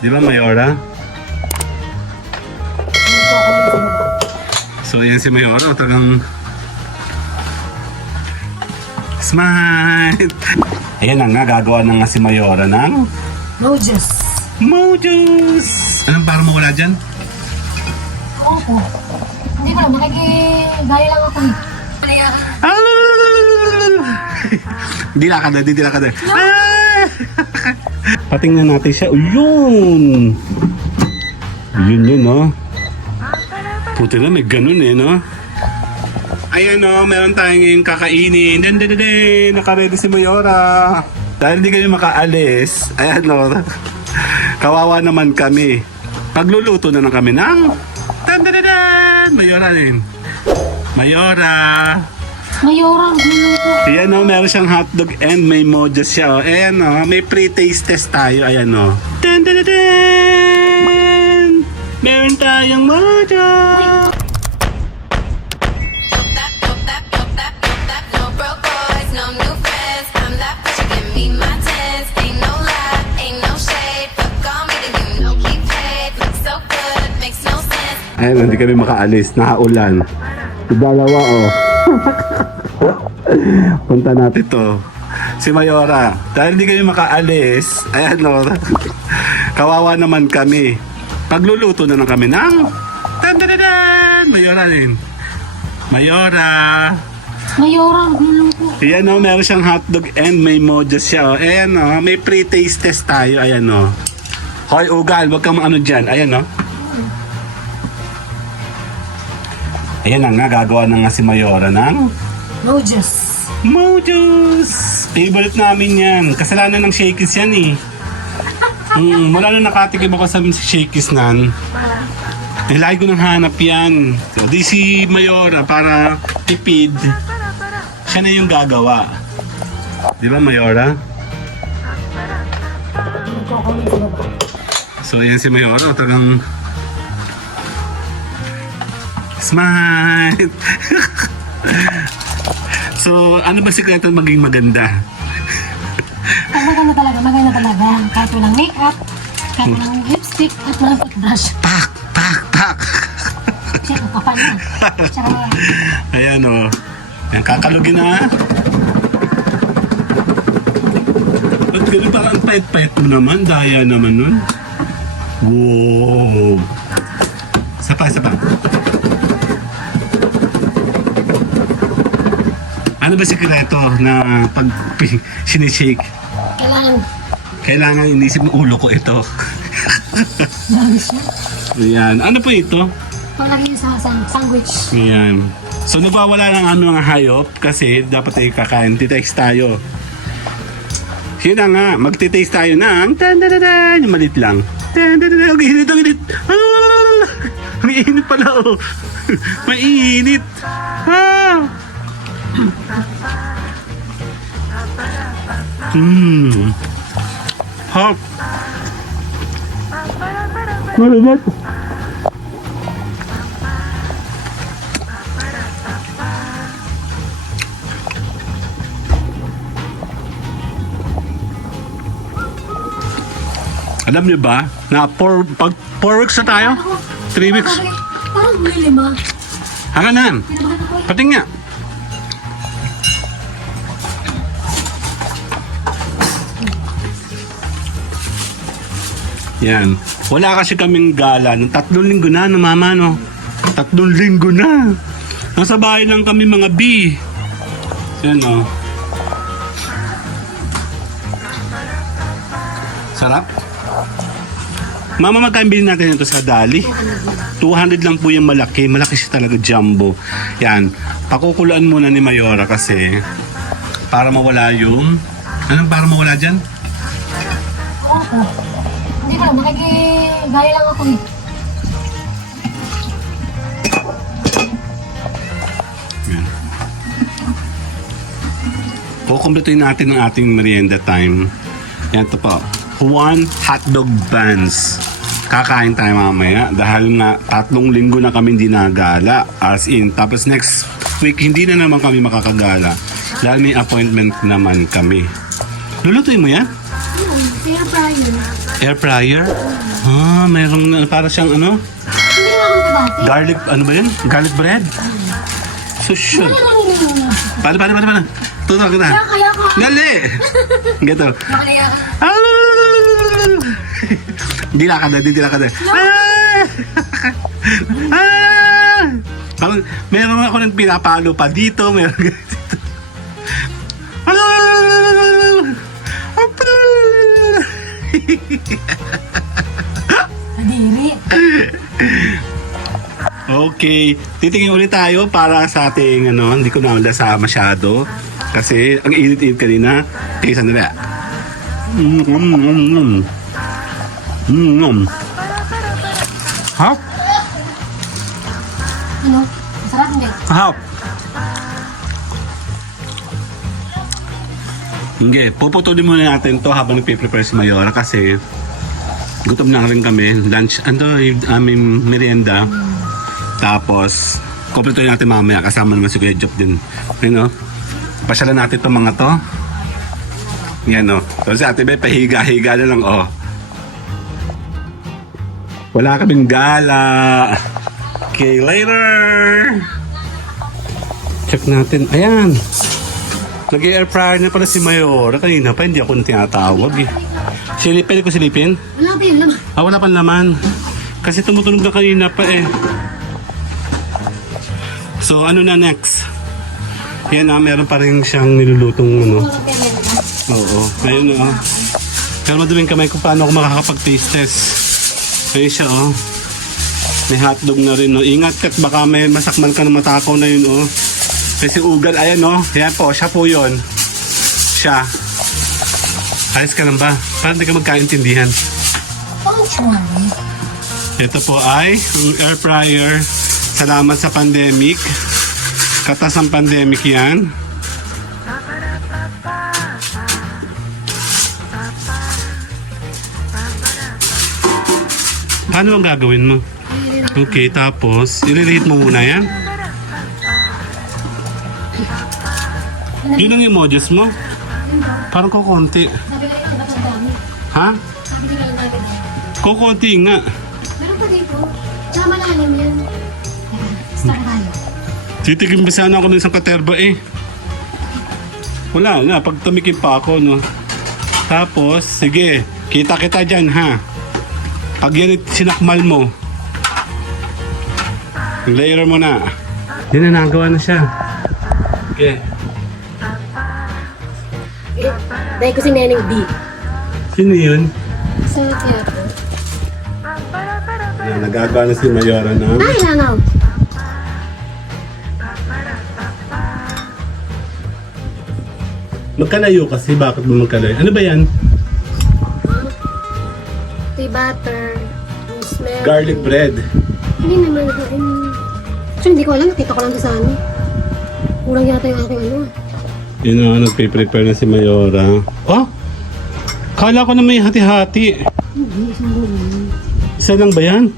Di ba, Mayora? So, yan si Mayora. Talagang smile! Ayan na nga, gagawa na nga si Mayora ng Mojos. Mojos! Anong para mawala dyan? Opo. Hindi ko lang, makikigaya lang ako eh. Hindi ka na. Patingnan natin siya. Yun! Yun, no? Puti na, may ganun no? Ayan, no? Meron tayong ngayong kakainin. Naka-ready si Mayora. Dahil hindi kami makaalis, ayan, no? Kawawa naman kami. Pagluluto na kami ng Mayora din. Mayora! Mayora, gulo ko. Ayan o, meron siyang hotdog and may mojos siya o. Ayan o, may pre-taste test tayo. Ayan o. Dun, dun, dun, dun! Meron tayong mojos! No broke boys, no new friends. I'm that bitch, you give me my tens. Ain't no lie, ain't no shade. Fuck on me, then you know we paid. Looks so good, makes no sense. Ayan, hindi kami makaalis. Nakaulan. Dalawa o. Punta natin to. Si Mayora. Dahil hindi kami makaalis, ayan o. Kawawa naman kami. Pagluluto na kami ng Mayora din. Mayora! Mayora, gulo ko. Ayan o, meron siyang hotdog and may mojos siya o. Ayan o, may pre-taste test tayo. Ayan o. Hoy, ugal, wag kang ano dyan. Ayan o. Ayan na nga, gagawa na nga si Mayora ng Mojos. Mojos! Favorite namin yan. Kasalanan ng Shakey's yan eh. Mula na nakatikim ako sa Shakey's nan. Lagi ko nang hanap yan. So, di si Mayora para tipid. Siya na yung gagawa. Di ba, Mayora? So, yan si Mayora. Talagang smile! So, ano ba sikreto maging maganda? Ay, maganda talaga. Kahit walang makeup, kahit walang lipstick, at walang toothbrush. Pak! Siya, kapal na. Tsaka, Ayan o. Yan, kakalugin na. Ba't ganun parang ang pait-pait mo naman? Daya naman nun. Wow! Isa pa. Ano ba sikreto na pag sinishake? Kailangan inisip ng ulo ko ito. dami siya. Ayan. Ano po ito? Palagay sa sandwich. Ayan. So nagwawala ng mga hayop kasi dapat ay kakain. Titaste tayo. Yun na nga. Magtitaste tayo ng tan-dan-dan. Yung malit lang. Tan-dan-dan. Ang init. May init pala oh. May init. Hot. Malamot. Alam niyo ba na pag 4 weeks na tayo? 3 weeks. Parang lima. Hanganan. Pinabahan ako eh. Pating nga. Yan. Wala kasi kaming gala. 3 linggo na, no, mama, no? 3 linggo na. Nasa bahay lang kami, mga B. Yan, no? Sarap. Mama, magkano bilhin natin ito sa Dali? 200 lang po yung malaki. Malaki siya talaga, jumbo. Yan. Pakukuluan muna ni Mayora kasi para mawala yung... Anong para mawala dyan? Opo. Hindi ko lang, makikigaya lang ako eh. Yan. Kukumpletuhin natin ang ating merienda time. Yan ito po. 1 hotdog buns. Kakain tayo mamaya dahil nga 3 linggo na kami hindi nagala. As in, tapos next week hindi na naman kami makakagala dahil may appointment naman kami. Lulutuin mo yan? Fair fryer. Air fryer? Ah, mayroong para siyang ano? Hindi naman ako kabate. Garlic, ano ba yun? Garlic bread? So, sure. Paano? Tutulog na. Kaya ka. Gali! Gato. Makalaya ka. Hindi lakad na. Parang, meron ako ng pinapalo pa dito, meron dito. Kadiri. Okay, titingin ulit tayo para sa ating ano, hindi ko namalasa masyado kasi ang init-init kanina. Okay, sandali. Hap? Ano? Masarap hindi? Hap? Hindi, puputulin muna natin to habang nagpe-prepare si Mayora kasi gutom na rin kami. Lunch, yung aming merienda. Tapos, kumpletuhin natin mamaya kasama naman si Kuya Job din. Ayun o. Pasyalan natin itong mga to. Yan o. So si Ate Beth, pahiga-higa na lang o. Wala kaming gala. Okay, later! Check natin. Ayan. Nag-air fryer na pala si Mayora. Kanina pa, hindi ako na tinatawag eh. Pwede ko silipin? Wala pa yun lang. Ah, wala pang laman. Kasi tumutunog na kanina pa eh. So, ano na next? Yan na, meron pa rin siyang nilulutong ano. Wala pa yun lang. Oo, ayun na. Pero maduming kamay ko paano ako makakapag-taste test. Ayun siya oh. May hotdog na rin oh. Ingat kat baka may masakman ka ng matakaw na yun oh. Kasi ugal, ayan oh. Ayan po, siya po yun. Siya. Ayos ka lang ba? Parang hindi ka magkaintindihan. Oh, sure. Ito po ay ang air fryer. Salamat sa pandemic. Katas ang pandemic yan. Paano ang gagawin mo? Okay, tapos i-relate mo muna yan. Yun ang emojis mo. Parang kukunti. Sabi ka rin, ba't ang dami? Ha? Sabi ka rin natin. Kukunti nga. Meron pa dito. Tsaka malalim yan. Start tayo. Titigim ba sana ako ng isang katerba eh. Wala na, pag tumikim pa ako no. Tapos, sige, kita dyan ha. Pag yan sinakmal mo, layer mo na. Yan na, nagawa na siya. Okay. Dahil ko si Neneng B. Sino yun? Sa teatro. Yan, nagagawa na si Mayora na. Ay, langaw. Magkalayo kasi, bakit mo magkalayo? Ano ba yan? Tea butter. Yung smell. Garlic bread. Hindi naman. Actually, hindi ko alam. Nakita ko lang doon sa ano. Kulang yata yung aking ano. Yun na, nagpe-prepare na si Mayora. Oh! Kala ko na may hati-hati. Hindi, isang buwan. Isa lang ba yan?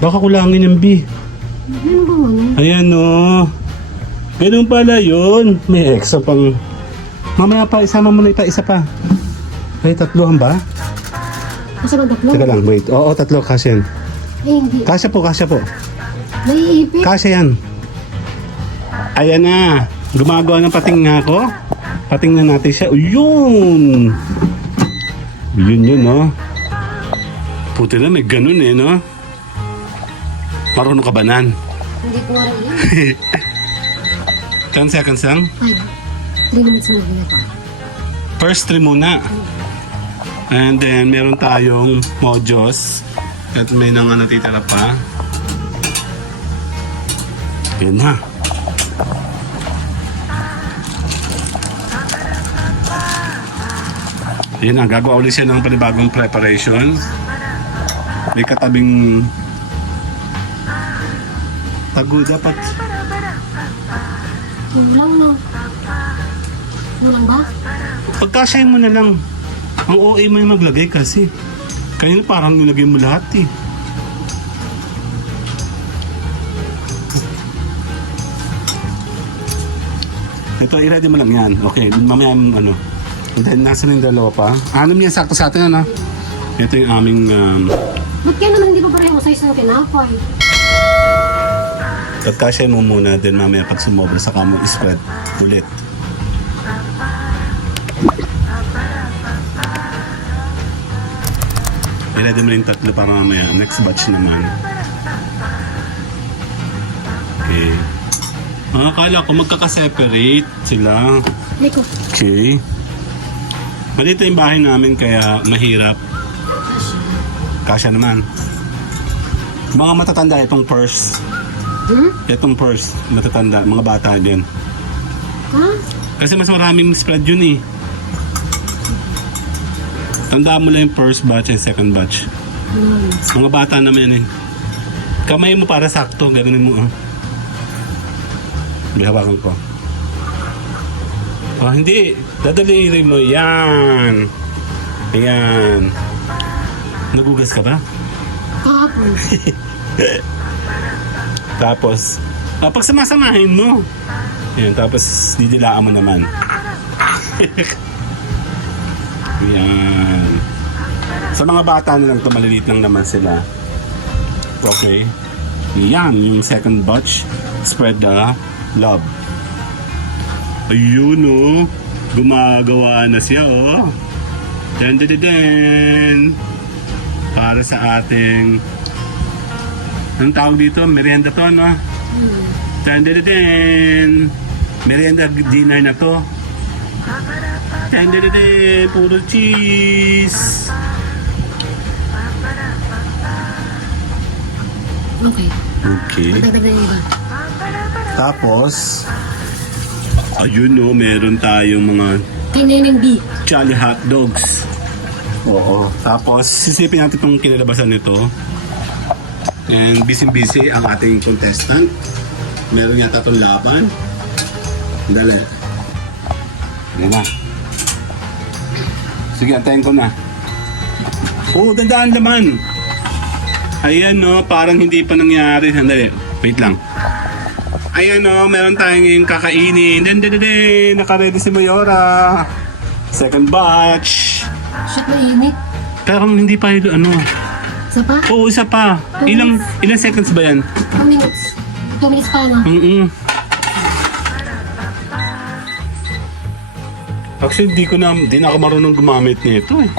Baka kulangin yung B. Ano ba ano? Ayan o. Ganun pala yun. May extra pang... Mamaya pa, isama mo na isa pa. Ay, tatluhan ba? Kasi ba tatlo? Teka lang, wait. Oo, tatlo, kasya yan. Ay, hindi. Kasya po. Naiipit. Kasya yan. Ayan na. Gumagawa ng pating nga ako. Pating na natin siya. Yun! Yun, no? Puti na, may ganun eh, no? Marunong ka ba nan? Hindi ko nga rin. 10 seconds lang? 3 minutes na ginagawa. First 3 muna. And then, meron tayong mojos. At may nang natitira pa. Yan na. Yan na, gagawa ulit siya ng panibagong preparation. May katabing tago dapat. Yun lang, no? Yun lang ba? Pagkasyahin mo na lang. Ang OA mo yung maglagay kasi. Kanina parang nilagay mo lahat eh. Ito, i-ready mo lang yan. Okay, mamaya ano. And then, nasa na yung dalawa pa. Ano niya, sakto sa atin, ano? Ito yung aming Ba't kaya naman hindi pa pareho size ng tinapay? Pagkasya mo muna, then mamaya pag sumobra sa kamo spread ulit. Ilagay mo rin tatlo para mamaya. Next batch naman. Okay. Akala ko magkaka-separate sila. Liko. Okay. Malito yung bahay namin kaya mahirap. Kasya naman. Mga matatanda itong purse. Itong purse, matatanda, mga bata din. Ha? Kasi mas maraming spread yun eh. Tandaan mo lang yung first batch and second batch. Mga bata naman yan eh. Kamay mo para sakto, ganonin mo ah. Bihawakan ko. Ah, hindi. Dadalirin mo. Yan. Ayan. Nagugas ka ba? Kahapon. Tapos, pag samasamahin mo. Ayan, tapos didilaan mo naman. Ayan. Sa mga bata na lang ito, maliliit lang naman sila. Okay. Yan, yung second batch. Spread the love. Ayun oh. Gumagawa na siya oh. Dan dan dan dan. Para sa ating anong tawag dito? Merienda to, no? Dan dan dan dan. Merienda dinner na to. Dan dan dan dan. Puro cheese. Okay. Okay. Dagdag na yung iba. Tapos, ayun no, meron tayong mga Kay Neneng B. Jolly hot dogs. Oo. Tapos, sisipin natin itong kinalabasan nito. And busy-busy ang ating contestant. Meron yata itong laban. Dali. Ayan na. Sige, antayin ko na. Oo, dandaan laman. Ayan no, parang hindi pa nangyari. Sandali, wait lang. Ayan no, meron tayong ngayong kakainin. Den, naka-ready si Mayora. Second batch. Shit, mainit. Pero hindi pa ito, ano. Isa pa? Oo, isa pa. Ilang seconds ba yan? 2 minutes. 2 minutes pa, no? Actually, di na ako marunong gumamit nito eh.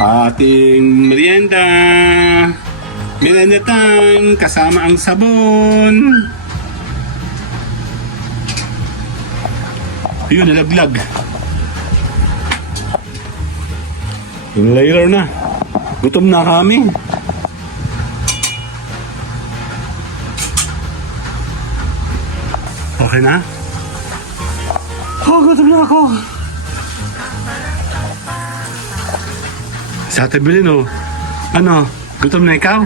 Ating merienda. Merienda time kasama ang sabon. Ayun, nalaglag. Yung later na. Gutom na kami. Okay na? Oh, gutom na ako. Sa Ate Bilin, oh. Ano? Gutom na ikaw?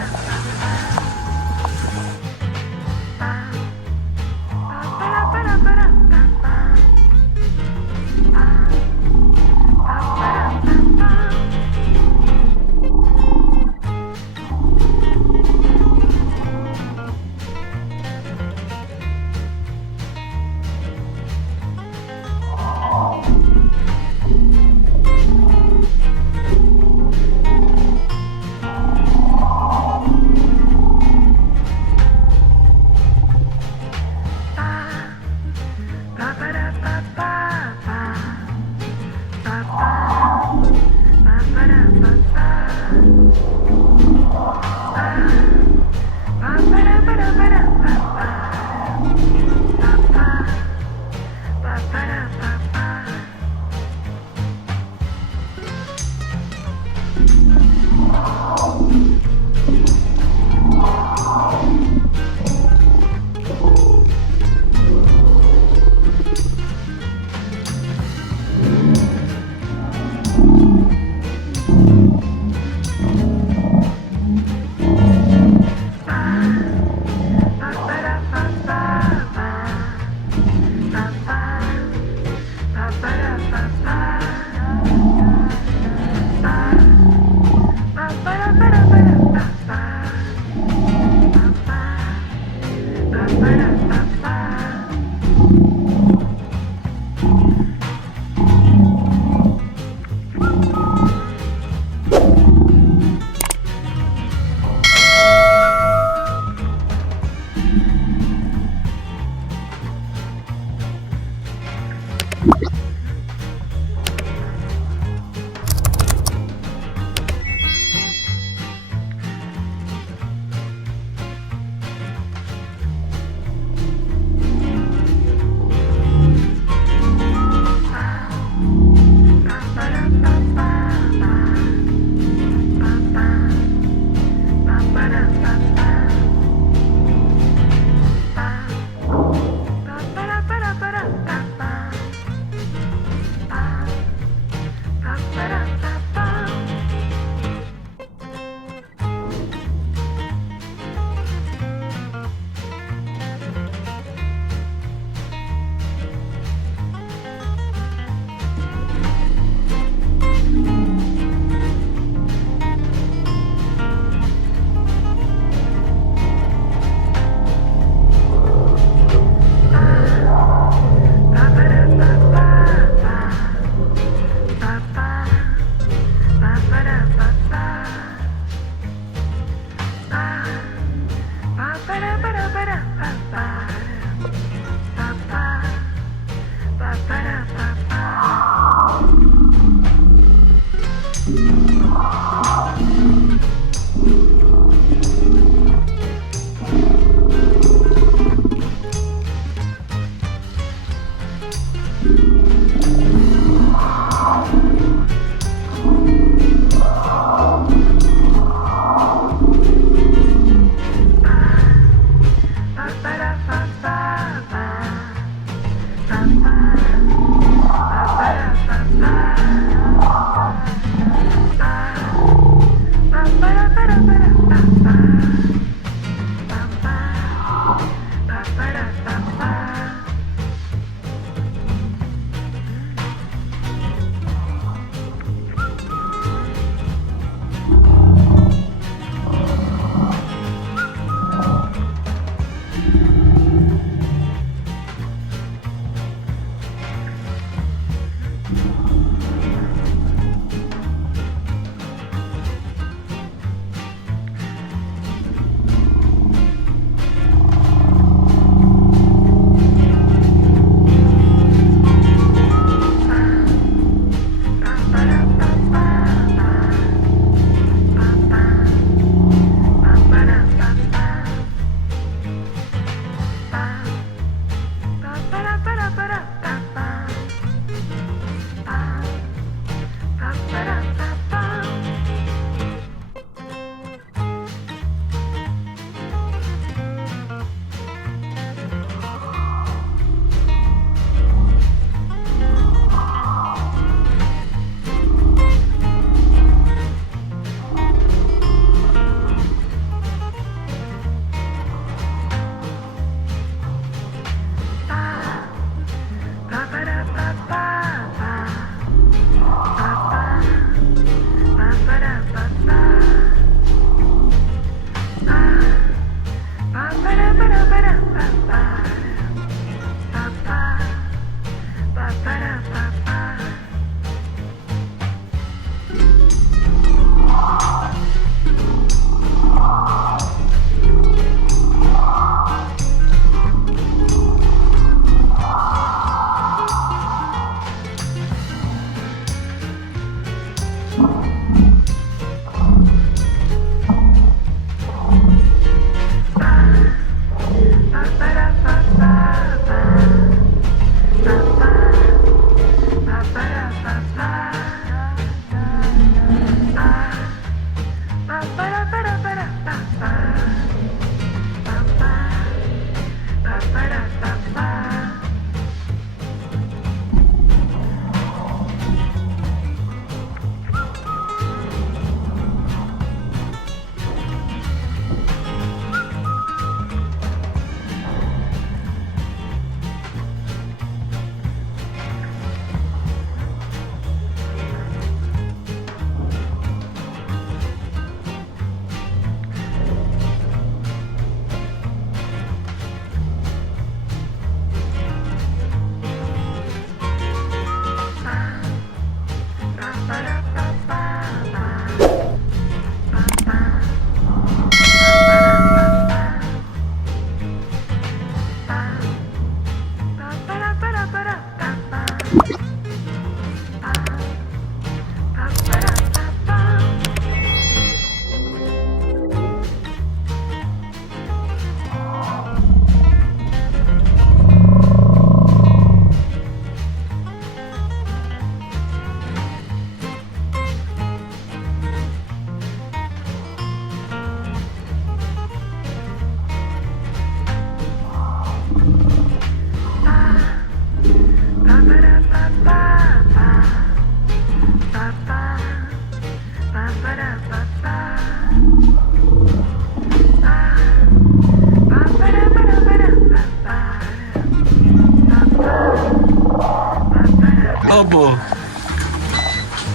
Opo.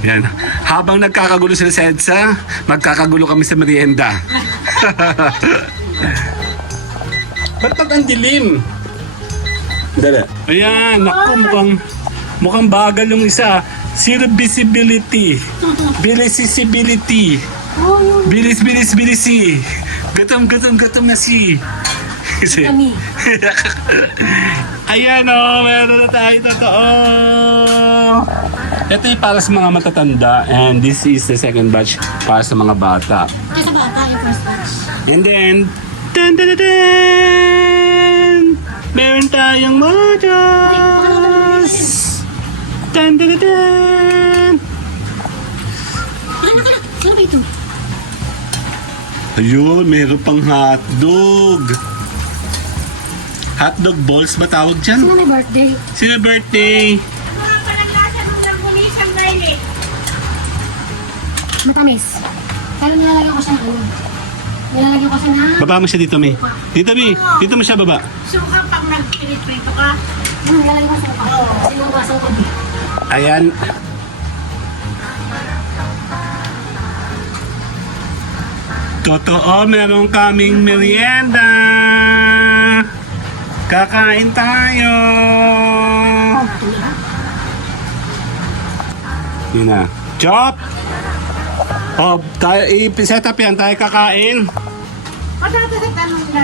Yan. Habang nagkakagulo sila sa EDSA, magkakagulo kami sa merienda. Ba't ang dilim? Dala. Ayan, naku, mukhang bagal yung isa. Zero visibility. Bilisisibility. Bilisi. Gatam na si. Kami. Ayan o, meron na tayo totoo. Ito yung para sa mga matatanda and this is the second batch para sa mga bata. Kasi bata yung first batch. And then, dun, dun, dun, dun, meron tayong modules. Dun, dun, dun, dun. Sino ba ito? Ayun, meron pang hotdog. Hotdog balls ba tawag dyan? Sino may birthday? Sino birthday? Matamis. Pero nilalagyan ko siya ng ano. Nilalagyan ko siya ng... Baba mo siya dito, Mi. Dito, Mi. Dito mo siya baba. Suka pag nagpirito ka. Nilalagyan ko siya ng sino ba sa ubi? Ayan. Totoo, meron kaming merienda. Kakain tayo. Yun na. Chop! Oh, tayo, i-set up yan. Tayo kakain.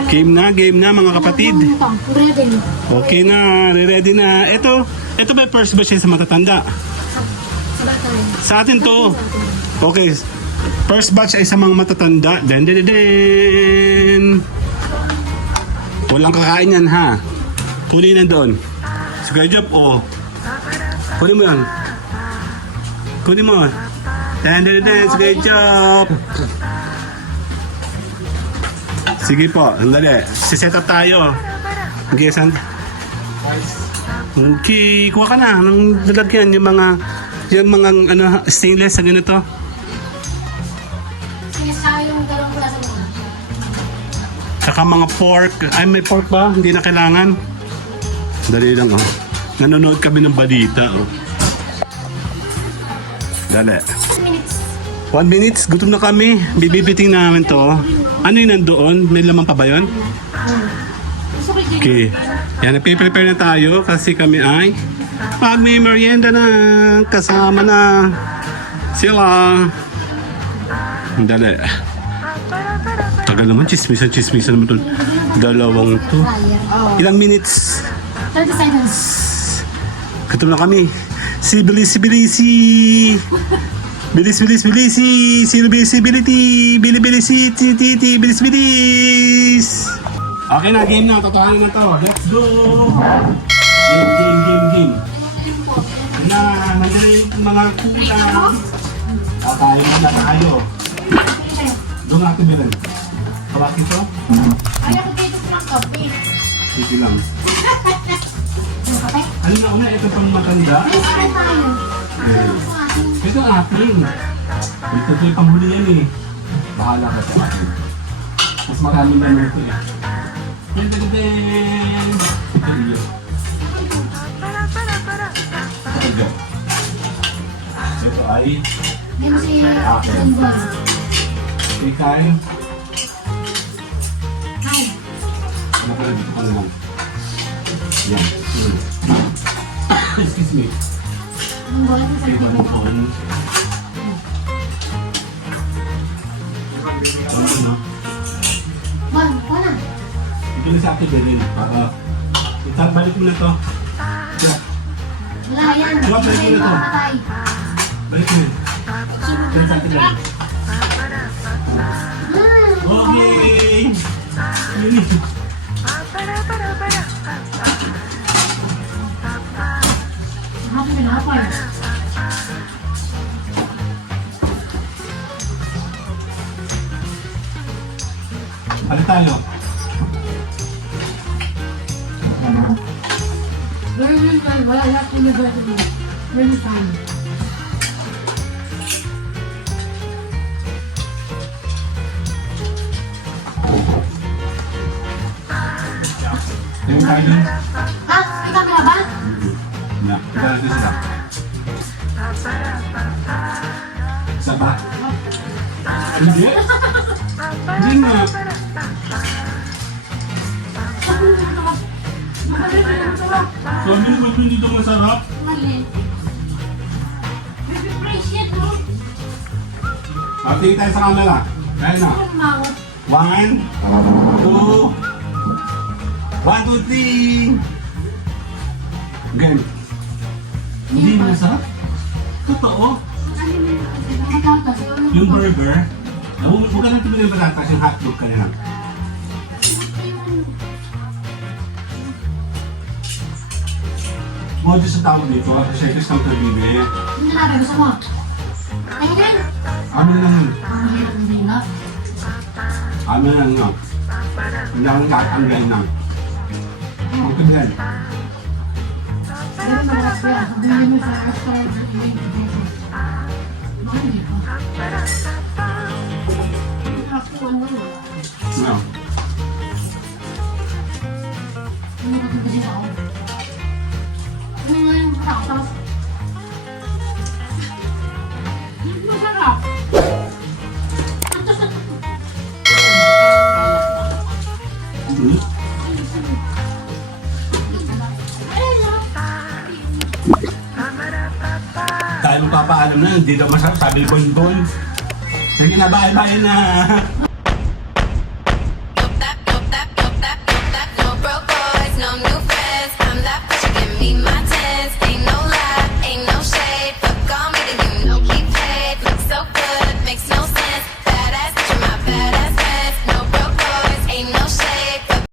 Game na mga kapatid. Ito, ready. Okay na, ready na. Ito ba first batch sa matatanda? Sa bata rin. Sa atin to. Okay. First batch ay sa mga matatanda. Den den den den. Walang kakain yan ha. Kunin na doon. Si Kuya Job, oh. Kunin mo yan. Kunin mo. Den den den, si Kuya Job. Sige po, sandali. Si-set up tayo. Okay, Okay, kuha ka na ng lalagyan yung mga ano stainless sa ganito. Sinasa yung dalawang klase mo. Saka mga pork. Ay, may pork ba? Hindi na kailangan. Dali lang, oh. Nanonood kami ng balita, oh. Dali. 1 minutes. 1 minute, gutom na kami. Bibibiting namin to. Ano yung nandoon? May laman pa ba yun? Okay. Yan, nagpe-prepare na tayo kasi kami ay magme-merienda na. Kasama na sila. Dali. Tagal naman, chismisan naman to. Dalawang to. Ilang minutes? 30 seconds. Gutom na kami. Bilisi. Bilisi. Sino bilisi. Bilis. Okay na, game na. Tatahanin na to. Let's go. Game. Nandiyan yung mga kuta. Tatayin na tayo. Doon natin meron. Kawak ito? Ay, ako dito ng kape. Sige lang. Ano na una? Ito pang matanda. Ay, tayo. Ito ating. Ito yung panghuli yan eh. Bahala ka sa akin. Mas maraming naman ito eh. Ito iyo. Ito ay Yan si Jumboy. ikay. Hi. Ano pa rin? Ano lang? Yan. Excuse me. Jumboy, ito sa Iba TV. ng phone. Ano na? Wala. Ito na sa akin din para balik mo na to. Yeah. Wala yan. Wala, balik mo na to. Patay. Balik mo. Ito na sa akin din. Okay! Yun. Hapon na hapon. Ano tayo? Very fine. Wala lahat yung liberty. Very fine. Yung tayo? Ha? Ikaw na ba? Na, kita natin sila. Isa ba? Hindi? Hindi na. Sabi naman hindi ito masarap. Mali. Baby fresh yan, no? Tingin tayo sa camera. Kaya na. Ano mawag? 1, 2, 1, 2, 3. Again. Hindi masarap. Totoo. Patatas. Yung burger, huwag ka nang tumili ng patatas, yung hotdog ka na lang. Modus sa tawag dito, kasi gusto kang bibili. Hindi na natin. Gusto mo? Ayun. Ano na lang, Hindi na. ano na lang, no? Hindi ako nakakanggay na. Ang tignan. Pero malakas ko yan. Bili mo sa restaurant. Hindi pa. Ako, ano na. No. Ano ka ito din ako? Ano nga yung patatas? Masarap. Hmm? Tayo magpapaalam na, hindi daw masarap, sabi ni Bonbon. Sige na, bye-bye na.